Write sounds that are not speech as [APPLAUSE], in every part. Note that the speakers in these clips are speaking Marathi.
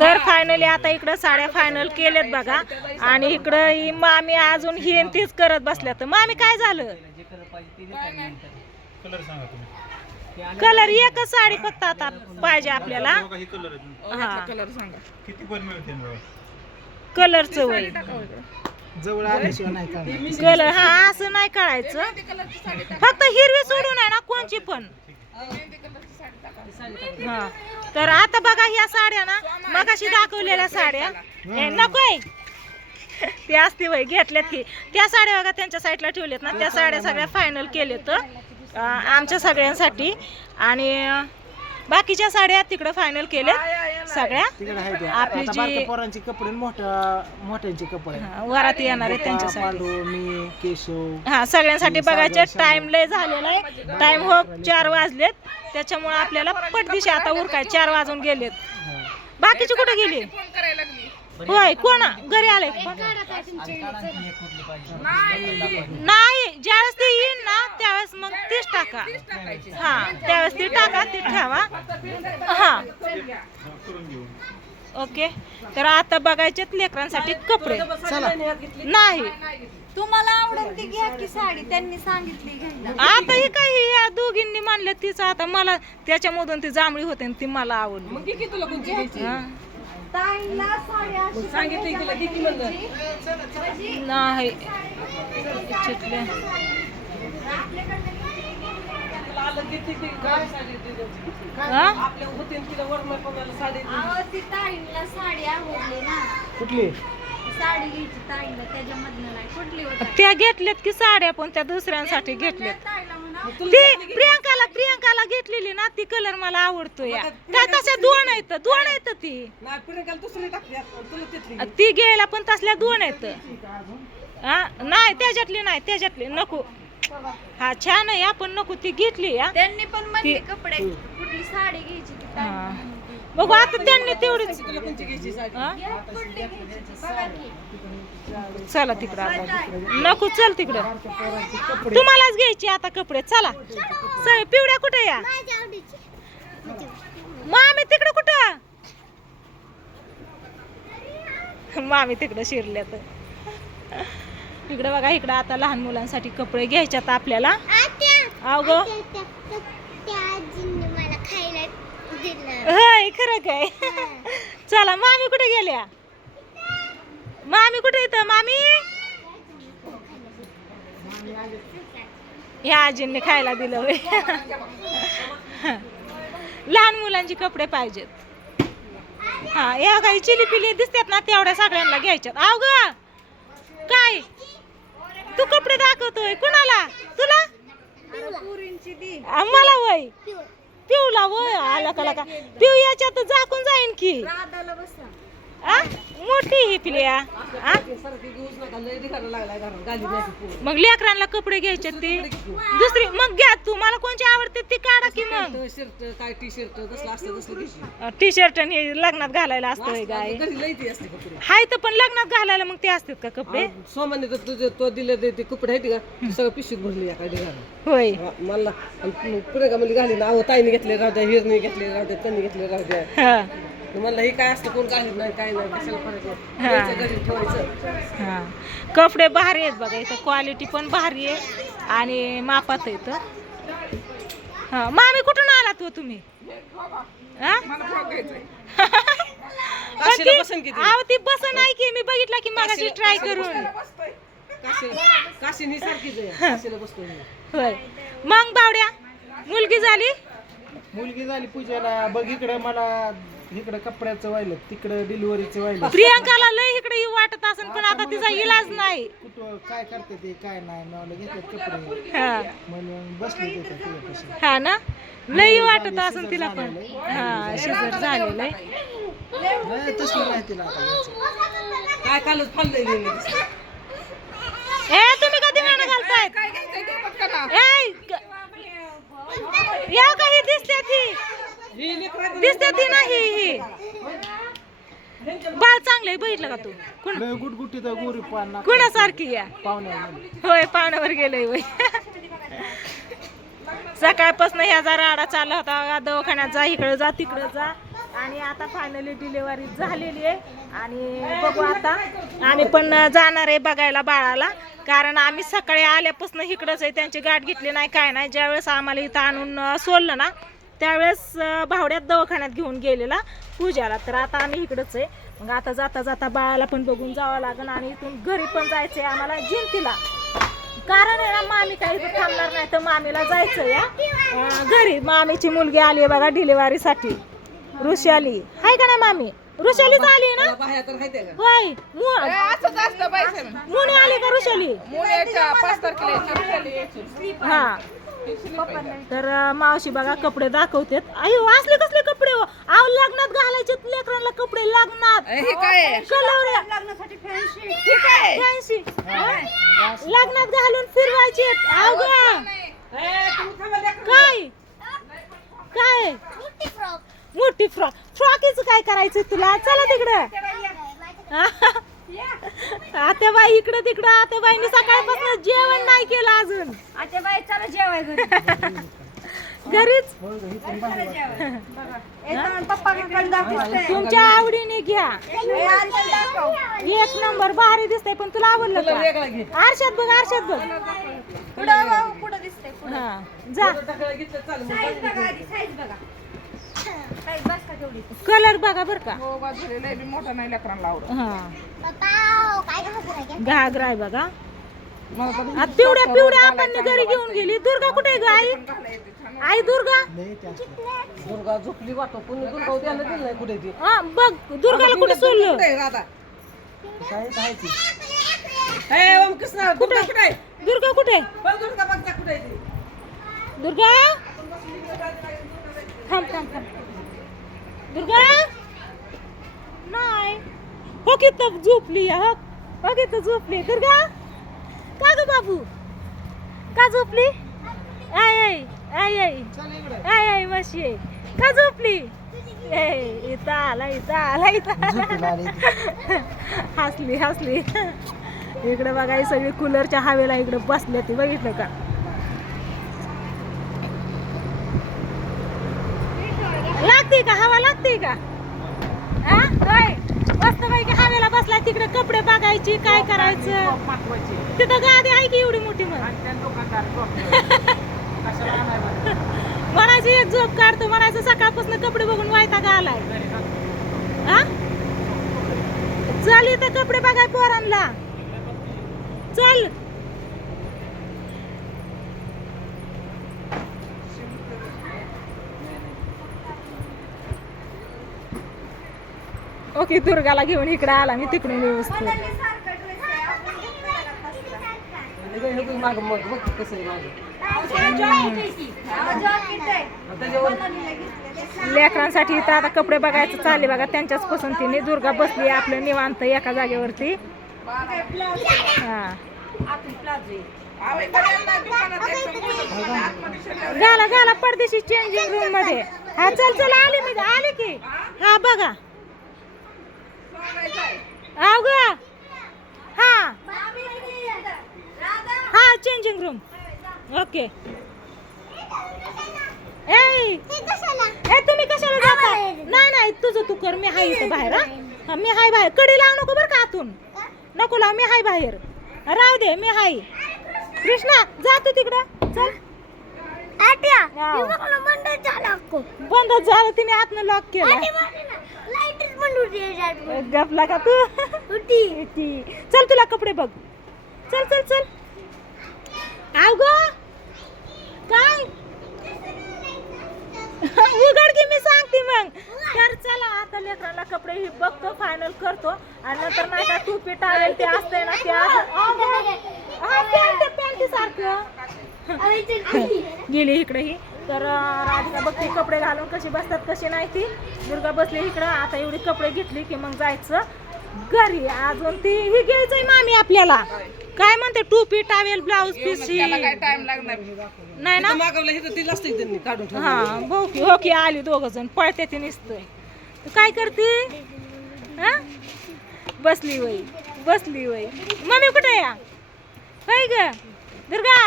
तर फायनली आता इकडं साड्या फायनल केल्यात बघा. आणि इकडं ही मामी अजून ही तीच करत बसल्या. तर मामी काय झालं? कलर सांगा तुम्ही. कलर एकच साडी फक्त आता पाहिजे आपल्याला. बघा हे. कलर आहे कलर सांगा किती पण मिळते ना बघा. कलरचं वय. जवळ आल्याशिवाय नाही का कलर हा असं नाही कळायचं. फक्त हिरवी सोडून आहे ना कोणची पण. हा. तर आता बघा ह्या साड्या ना मगाशी दाखवलेल्या साड्या. हे नकोय ते असते वय घेतल्यात की. त्या साड्या बघा त्यांच्या साईडला ठेवल्यात ना त्या साड्या सगळ्या फायनल केल्यात. आमच्या सगळ्यांसाठी. आणि बाकीच्या साड्या तिकडं फायनल केल्यात. सगळ्या. आपली जी- पोरांची कपडे मोठ्या मोठ्यांचे कपडे वरात येणार आहे त्यांच्यासाठी. पांडू मी केशव. हा सगळ्यांसाठी बघायचे टाइम लय झालेला आहे. टाइम हो चार वाजलेत. त्याच्यामुळे आपल्याला पटदिशी आता उरकाय. चार वाजून गेलेत. बाकीचे कुठे गेले? फोन करायला लागली होय कोण घरी आले नाही ज्यावेळेस त्यावेळेस मग तीच टाका. हा त्यावेळेस ती टाका ती ठेवा. हा. ओके. तर आता बघायचे लेकरांसाठी कपडे. नाही. तुम्हाला आवडेल ती घ्या की साडी. त्यांनी सांगितली घ्यायला. आता ही काय ही या दोघींनी मानलं तिचं आता मला त्याच्यामधून ती जांभळी होते आणि ती मला आवडली. मग किती तुला कोणती घ्यायची. ताईला साडी अशी सांगितलं तिला किती म्हणलं. नाही. चिटले हा? आपल्या होते तिला वरण कोणाला साडी अहो, ती ताईला साडी आवडली ना. कुठली? साडी घ्यायची ताईला त्याच्यामधनं नाही. कुठली होती? त्या घेतल्यात की साड्या पण त्या दुसऱ्यांसाठी घेतल्यात. ताईला म्हणा. ती प्रियंकाला प्रियंकाला घेतलेली ना ती कलर मला आवडतो या त्या तशा दोन आहेत दोन आहेत ती. ती घ्यायला पण तसल्या दोन आहेत. हा नाही त्याच्यातली नाही त्याच्यातली. नको. हा छान आहे. आपण नको ती घेतली या त्यांनी पण म्हणले कपडे कुठली साडी घ्यायची ती हा. बघू आता त्यांनी तेवढीच तुला कोणती घ्यायची साडी हा? घ्या, कुठली घ्यायची ती बघा की. चला तिकडं आता. नको चल तिकडं. तुम्हालाच घ्यायची आता कपडे. चला. सगळे पिवड्या कुठे या? मामी तिकडं कुठं? मामी तिकडं शिरल्या तर इकडं बघा इकडं आता लहान मुलांसाठी कपडे घ्यायच्यात आपल्याला. अव होय खरं काय? चला मामी कुठे गेल्या? मामी कुठे येतं मामी? ह्या आजींनी खायला दिलं लहान मुलांची कपडे पाहिजेत. हा या काही चिली पिली दिसतात ना तेवढ्या सगळ्यांना घ्यायच्यात. काय तू कपडे दाखवतोय कुणाला? तुला? आम्हाला वय. पिवला वय. आला का का? पिऊ याच्यात झाकून जाईन की. राधाला बसा. आ? मोठी ही पिल्या. आ? मग लेकरांना कपडे घ्यायचे ते. दुसरी मग घ्या तू. मला कोणची आवडते ती काढा की मग. शर्ट काय टी शर्ट कसलं असतं तसलं घ्यायची टी शर्ट आणि हे लग्नात घालायला असतं गाय. घरी लई ती असते कपडे हाय तर पण लग्नात घालायला मग ते असतात का कपडे? सोमाने तर तुझे तो दिले ते ते कपडे आहेत का ते सगळं पिशवीत भरली काय घालून होय. मला पुढे का म्हणजे घाली ना अहो ताईने घेतले राहू द्या हिरने घेतले राहू द्या त्यांनी घेतले राहू द्या. हा. म्हणलं हे काय असतं कोण घालीत नाही काय नाही कशाला फरक आहे? हा. घ्यायचं घरी ठेवायचं. हा. कपडे भारी आहेत बघा इथं क्वालिटी पण भारी आहे आणि मापात आहेत. हा. मामी कुठून आला तू तुम्ही? हा? [LAUGHS] पण काशीला ती- बसन किती? अहो, ती बस नाही की मी बघितलं की मगाशी ट्राय करून. काशी काशीनी सारखीच आहे. काशीला बसतो मी. होय. मग बावड्या मुलगी झाली? मुलगी झाली पूजेला. बघ इकडं मला इकडं कपड्याचं वाहिलं तिकडं डिलिव्हरीचं वाहिलं प्रियंकाला लय इकडे येऊ वाटत असेल पण आता तिचा इलाज नाही. कुठं काय करते ते काय नाही मी म्हणलं घेतात कपडे. हा. म्हणून बसले तुझ्यापाशी हा ना? लय येऊ वाटत असेल तिला पण. हा शिजर झालेलं. आहे नाही तसलं नाही तिला आता घ्यायचं. काय कालच फाडलंय गेलं ए तुम्ही कधी गाणं घालताय? काय घ्यायचं ते ए या काही दिसते ती? ही दिसते ती नाही. ही बाळ चांगलंय बघितलं का तू? कुण? गुटगुटीत गोरी पान कुणासारखी या? होय पाण्यावर गेलंय वय. सकाळपासून ह्या जरा राडा चालला होता दवाखान्यात जा इकडे जा तिकडे जा. आणि आता फायनली डिलिव्हरी झालेली आहे. आणि बघू आता. आम्ही पण जाणार आहे बघायला बाळाला. कारण आम्ही सकाळी आल्यापासून इकडंच आहे त्यांची गाठ घेतली नाही काय नाही. ज्यावेळेस आम्हाला इथं आणून सोडलं ना त्यावेळेस भावड्यात दवाखान्यात घेऊन गेलेला पूजाला. तर आता आम्ही इकडंच आहे. मग आता जाता जाता बाळाला पण बघून जावं लागेल आणि इथून घरी पण जायचंय आम्हाला जिंतीला. कारण आहे ना मामी काही थांबणार नाही तर मामीला जायचं या घरी. मामीची मुलगी आली आहे बघा डिलिव्हरीसाठी. ऋषाली. हाय का नाही मामी? ऋषालीच आली ना? होय. मु- असंच असतं बाई मुनी आली का ऋषाली. हा. तर मावशी बघा कपडे दाखवतेत. अयो असले कसले कपडे हो? अहो लग्नात घालायचे लेकरांना कपडे लग्नात. हे काय आहे? कलर हे काय? आहे? फॅन्सी लग्नात घालून फिरवायचे गं. काय? काय? मोठी फ्रॉक. फ्रॉकीच काय करायचं तुला? चला तिकडं. [LAUGHS] आता बाई इकडं तिकडं आता बाईने सकाळपासून जेवण नाही केलं अजून. आता बाई चला जेवाय घरी. घरीच? पप्पाकडे दाखवते तुमच्या आवडीने घ्या. एक नंबर भारी दिसतंय पण तुला आवडलं का? वेगळा घे. आरशात बघ आरशात बघ. पुढं पुढं दिसतंय हा जा. साईज बघा आधी साईज बघा साईज बस का तेवढी कलर बघा बर का. हो बा झालेला आहे बी मोठा नाही लेकरांना आवडत. हा. घागरा आहे बघा. मला तर आ, पिवड्या पिवड्या आपण घरी घेऊन गेली. दुर्गा कुठे आहे ग आई? आई दुर्गा? दुर्गा झोपली वाटतो पुणे दुर्गा त्याला दिलं नाही कुठे ती? हा बघ दुर्गाला कुठे सोडलं? कुठे आहे ओम कृष्ण कुठे? कुठे आहे? दुर्गा कुठे बघ दुर्गा बघता कुठे आहे ती. दुर्गा? थांब थांब थांब. दुर्गा? नाही. हो की तर झोपली हो हो झोपली दुर्गा? का ग बाबू? का झोपली? आय आय आय आय आय आय मशी आहे. का झोपली? ए इथं आला इथं आला इथं आला. हसली हसली. इकडे बघा ही सगळी कूलरच्या हवेला इकडे बसल्या ती. बघितलं का? लागते का? हवा लागते का? हा? मस्त पैकी हवेला बसला तिकडे कपडे बघायची काय करायचं? तिथं गादी आहे की एवढी मोठी मग? बरं? म्हणायची एक झोप काढतो. म्हणायचं सकाळपासून कपडे बघून वायता का आलाय? हा? चल इथं कपडे बघाय पोरांना चल ओके दुर्गाला घेऊन इकडे आला मी तिकडून व्यवस्थित सारखं ड्रेस आहे आपण घेतलं जरा फसलं. हे बघ, हे बघ मागं मग बघ कसं आहे मागं जॉकेट आहे त्याच्यावर बनवलेलं घेतलं ते लेकरांसाठी इथं आता कपडे बघायचं चालले बघा त्यांच्याच पसंतीने दुर्गा बसली आपलं निवांत एका जागेवरती. हा. घाला घाला परदेशी चेंजिंग रूममध्ये. हा चल चल आली मी आली की. हा बघा. सांगायचं आहे. आव ग. हा. हा चेंजिंग रूम ओके ए ए तुम्ही कशाला जाता? नाही नाही तुझं तू कर. मी हाय इथं बाहेर हा? मी हाय बाहेर. कडी लावू नको बरं का आतून. नको लाव मी हाय बाहेर. राहू दे मी हाय. कृष्णा जा तू तिकडं. चल बंद झालं तिने आतनं लॉक केलं. होती गपला का तू. होती ती. चल तुला कपडे बघ. चल चल चल. आव ग. काय? [LAUGHS] उघड की मी सांगते मग. तर चला. आता लेकराला कपडे ही बघतो फायनल करतो. आणि नंतर नाही का टोपी टावेल ते असते ना ते पॅन्ट सारखं. [LAUGHS] गेली इकडे ही. तर राधिका बघते कपडे घालून कशी बसतात कशी नाही ती. दुर्गा बसली इकडं आता एवढी कपडे घेतली की मग जायचं घरी. अजून ती ही घ्यायचंय मामी आपल्याला. काय म्हणते टोपी टावेल ब्लाऊज पीस टाइम लागणार? नाही ना? मागवलं असतं त्यांनी काढून. हा हो की हो की आली दोघ जण. पळते ती निसतोय. तू काय करते? हा? बसली वय बसली वय. मम्मी कुठे या काय ग. दुर्गा?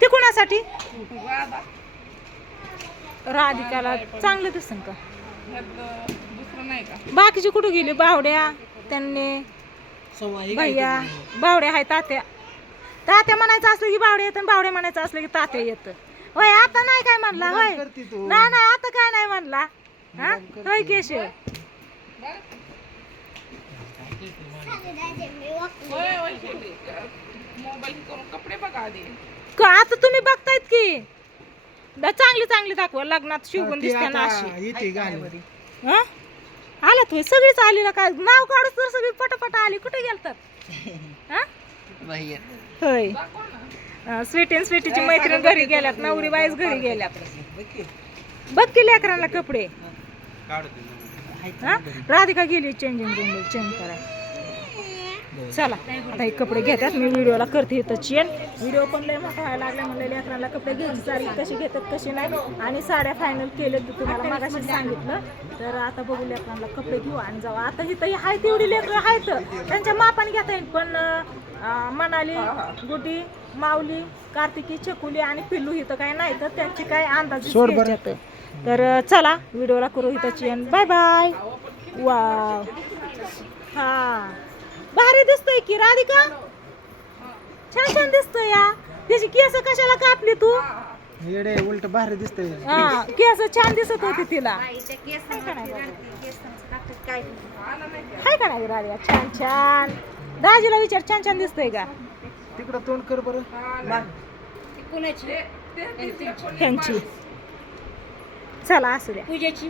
ते कोणासाठी? राधिकाला चांगलं दिसन का? दुसरं नाही का? बाकीचे कुठं गेले? बावड्या त्यांनी भैया बावड्या आहे तात्या. तात्या म्हणायचं असलं की बावड्या येतं आणि बावड्या म्हणायचं असलं की तात्या येतं. होय आता नाही काय म्हणला होय? नाही आता काय नाही म्हणला. हा? होय केशव. मोबाईल करून कपडे बघा आधी का आता तुम्ही बघतायत की दा- चांगली चांगली दाखवा लग्नात शिवून दिसते ना अशी येते गाणी हं? आलात होय सगळीच आली ना काय नाव काढूच तर सगळी पटापट आली कुठे गेलतात हं? होय स्वीटी आणि स्वीटीची मैत्रीण घरी गेल्यात नवरी बाईच घरी गेल्यात बघ की लेकरांना कपडे हं? राधिका गेली चेंजिंग रूम चेंज करा चला आता हे कपडे घेतात मी व्हिडिओला करते इथं चेन. व्हिडिओ पण लय मोठा व्हायला लागला म्हणलं लेकरांना कपडे घ्यायची चालली कशी घेतात कशी नाही. आणि साड्या फायनल केले तुम्हाला मागाशी सांगितलं. तर आता बघू लेकरांना कपडे घेऊ आणि जाऊ. आता इथं आहे तेवढी लेकरं आहेत. त्यांच्या मापाने घेता येईल पण मनाली गुडी माऊली कार्तिकी चकुली आणि पिल्लू इथं काय नाही तर त्यांची काय अंदाज सोड. तर चला व्हिडिओला करू इथं चेन. Bye bye. वा हा. भारी दिसतोय की राधिका? छान छान दिसतोय या. त्याची केस कशाला कापली तू? येडे उलट भारी दिसतंय. हा केस छान दिसत होती तिला. हाय का नाही राधिका? छान छान. दाजीला विचार छान छान दिसतोय का? तिकडं तोंड कर बरं. ह्यांची चला असू द्या. पूजेची.